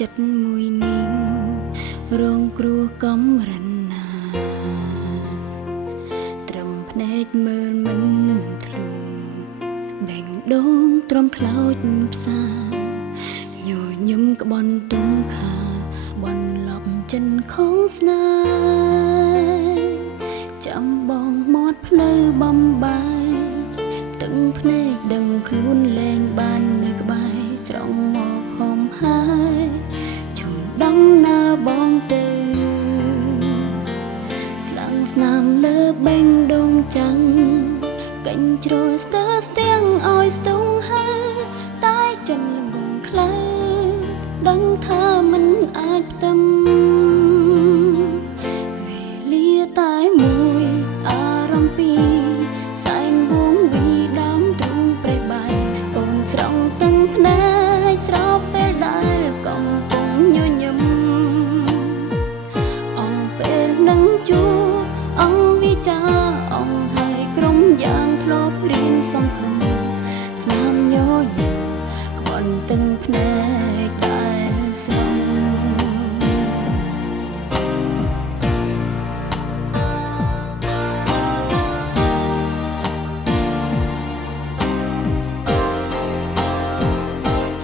ចិត្តមួយនាងរងគ្រោះកំរិនណាត្រឹមភ្នែកមើលមិនធ្លុំបែងដងទ្រាំខ្លោចផ្សាញញឹមក្បន់ទុំខាបនលប់ចិនខងស្នេហ៍ចាំបងមាត់ផ្លូវបំបាយទឹកភ្នែកដឹងខ្លួនលែងបាននៅក្បែរស្រង់មកហំហើយជូនដំណើរបងទៅស្លាំងស្នាមលើបេងដូងចាំងកញ្ជ្រោលស្ទើស្ទាំងឲ្យស្ទង់ហើយតែចិនល្ងងខ្លើដឹងថាមិនអាចផ្ទឹមវេលាតែមួយអារម្មណ៍ពីសែនវងវីដើមទ្រូងប្រេះបែកអូនស្រង់ទឹកភ្នែកស្រោបពេលដែលកំពុងញញឹមអងពេលនឹងជួអងវិចាអងហើយក្រុមយ៉ាងធ្លាប់រៀនសង្ឃឹមស្នាមញញឹមក្បន់ទឹកភ្នែកដែលស្រង់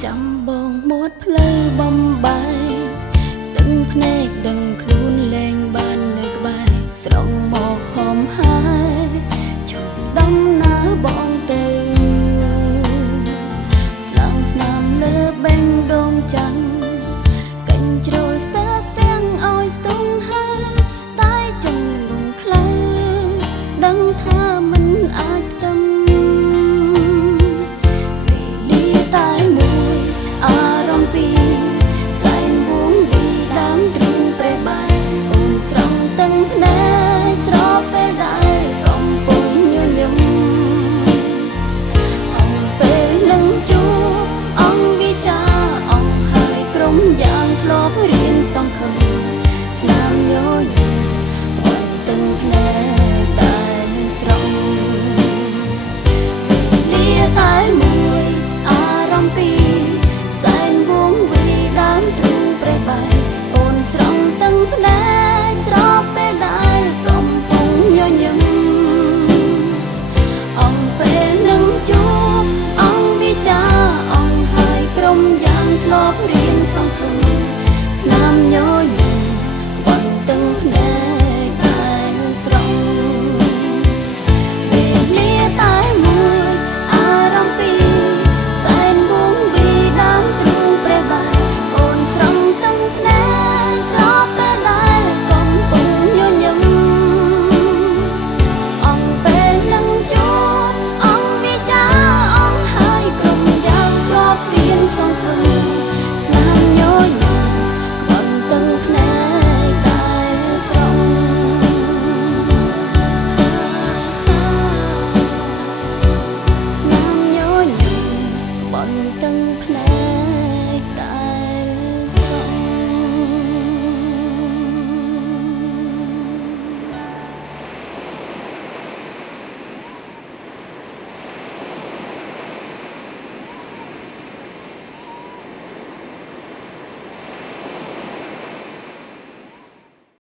ចាំបងមាត់ផ្លូវបំបាយទឹកភ្នែកដឹងខ្លួនលែងបាននៅក្បែរស្រង់មកហំហើយជូនដំណើរបងទៅស្លាំងស្នាមលើបេងដូងចាំងកញ្ជ្រោលស្ទើស្ទាំងឲ្យស្ទង់ហើយតែចិនងងខ្លើដឹងថាមិនអាចផ្ទឹមវេលាតែមួយអារម្មណ៍ពីសែនវងវីដើមទ្រូងប្រេះបែកអូនស្រង់ទឹកភ្នែកស្រោបពេលដែលកំពុងញញឹមអងពេលនឹងជួអងវិចាអងហើយក្រុមយ៉ាងធ្លាប់រៀនសង្ឃឹមស្នាមញញឹមបនទឹកភ្នែកដែលស្រង់វេលាតែមួយអារម្មណ៍ពីសែនវងវីដើមទ្រូងប្រេះបែកអូនស្រង់ទឹកភ្នែកស្រោបពេលដែលកំពុងញញឹមអងពេលនឹងជួអងវិចាអងហើយក្រុមយ៉ាងធ្លាប់រៀនសង្ឃឹមស្នាមញញឹមបនទឹកភ្នែកដែលស្រង់វេលាតែមួយអារម្មណ៍ពីសែនវងវីដើមទ្រូងប្រេះបែកអូនស្រង់ទឹកភ្នែកស្រោបពេលដែលកំពុងញញឹមអងពេលនឹងជួអងវិចាអងហើយក្រុមយ៉ាងធ្លាប់រៀនសង្ឃឹមស្នាមញញឹមក្បន់ទឹកភ្នែកដែលស្រង់ស្នាមញញឹមក្បន់ទឹកភ្នែក